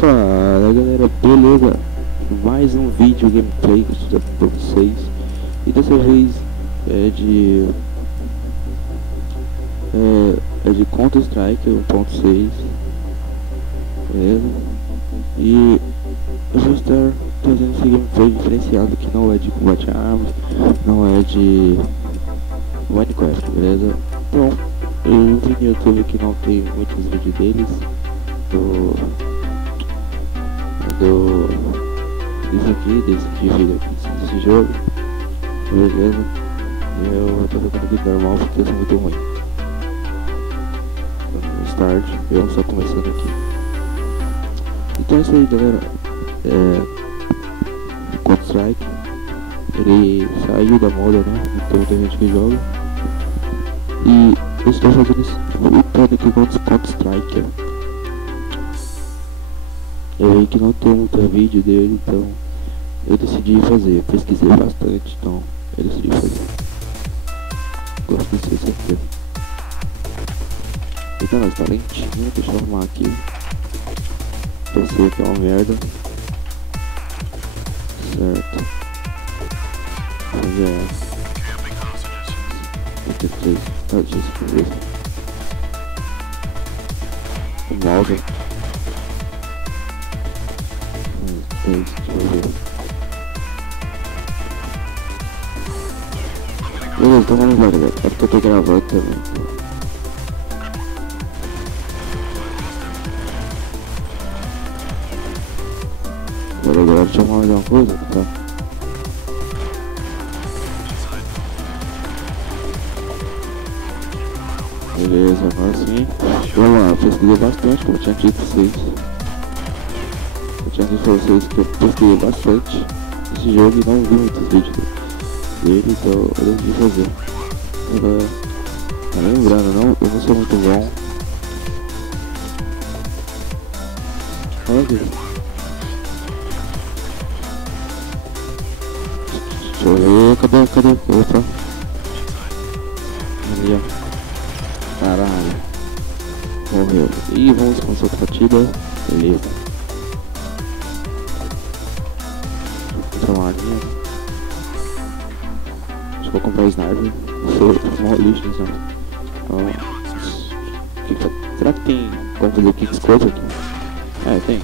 Fala galera, beleza? Mais um vídeo gameplay que eu estou dando pra vocês. E dessa vez é de Counter Strike 1.6, beleza? E eu vou estar trazendo esse gameplay diferenciado que não é de combate a armas, não é de Minecraft, beleza? Então, eu vi no YouTube que não tem muitos vídeos deles desse vídeo aqui, desse jogo, beleza? E eu tô jogando vídeo normal porque eu sou muito ruim. Então, start, eu só começando aqui. Então é isso aí, galera. O Counter Strike, ele saiu da moda, né? Então muita gente que joga. E eu estou fazendo isso, lutando aqui contra Counter Strike. Eu vi que não tem muito vídeo dele, então eu decidi fazer. Pesquisei bastante, então eu decidi fazer. Gosto de ser certeza. Então nós tá lentinho, deixa eu arrumar aqui. PC que é uma merda. Certo. Fazer 83. Ah, Jesus. O mouse. Deixa eu ver. Beleza, então vamos lá, galera. É porque eu tô gravando também. Beleza, agora deixa eu falar mais uma coisa, tá? Beleza, agora sim. Vamos lá, eu pesquisei bastante, como eu tinha dito pra vocês. Eu tinha dito pra vocês que eu pesquisei bastante esse jogo e não vi muitos vídeos dele, então eu decidi fazer. Lembrando, eu não sou muito bom. Olha aqui. Deixa eu ver, cadê? Opa. Ali, ó. Caralho. Morreu. E vamos com essa partida. Beleza. Linha. Acho que vou comprar o sniper. Sou um lixo, então. Será que tem como fazer kickscope aqui? É, tem.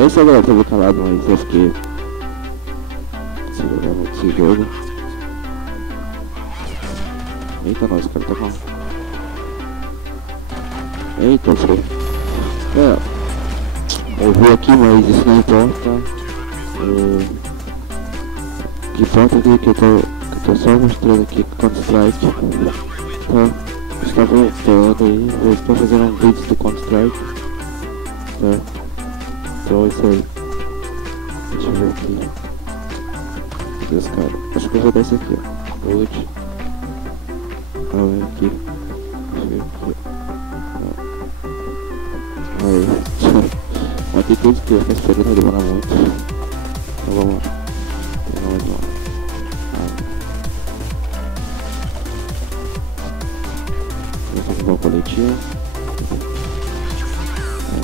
Eu sei agora, tô calado, mas eu fiquei se jogando esse jogo. Eita, nós, cara, tá mal. Eita, foi. Eu vi aqui, mas isso não importa. O que importa aqui que eu tô só mostrando aqui com Counter Strike. Então, está voltando aí. Eu estou fazendo um vídeo do Counter Strike. Então é isso aí. Deixa eu ver aqui. Meu Deus, cara. Acho que eu vou dar esse aqui, ó. Bullet. Aqui. Deixa eu ver aqui. Aí. Mas tem coisas que eu fico esperando, vai demorar muito. Então vamos lá. Vamos lá. Vou comprar um coletinho.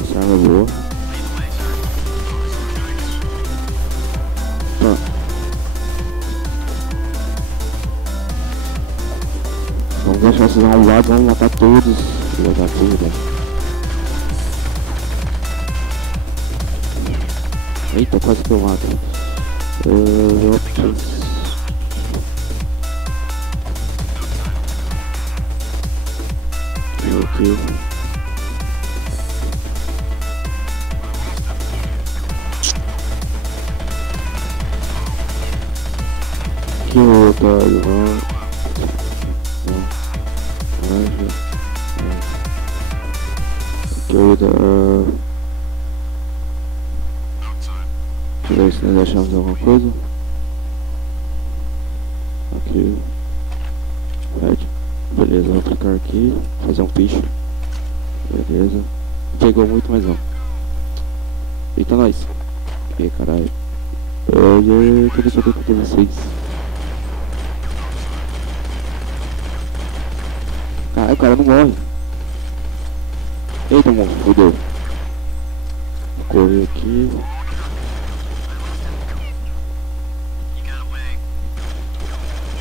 Essa arma é boa. Tá. Vamos deixar esses arrombados, vamos matar todos. Filha da puta. Eita, quase que eu mato. Aqui. Que otário, mano. Que otário. Deixa eu ver se nós achamos alguma coisa. Aqui. Red. Beleza, vou clicar aqui. Fazer um picho. Beleza. Pegou muito, mas não. Eita, nós. E caralho. Cadê vocês? Ai, o cara não morre. Eita, mano, fudeu. Correr aqui.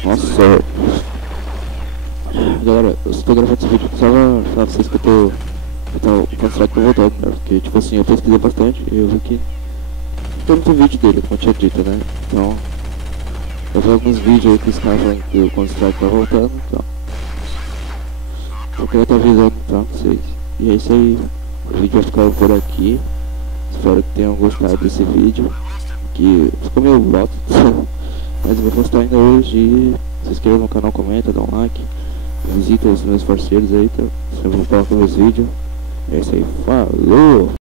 Nossa. Galera, eu estou gravando esse vídeo só pra falar pra vocês que eu tô... o Counter-Strike tá voltando, né? Porque, tipo assim, eu pesquisei bastante e eu vi que tem muito vídeo dele, como eu tinha dito, né? Então, eu vi alguns vídeos aí que os caras falando que o Counter-Strike tá voltando, então eu queria estar avisando pra vocês. E é isso aí, o vídeo vai ficar por aqui. Espero que tenham gostado desse vídeo, que ficou meio alto, mas eu vou postar ainda hoje. E se inscreva no canal, comenta, dá um like, visita os meus parceiros aí, tá? Sempre vou falar com meus vídeos. É isso aí, falou!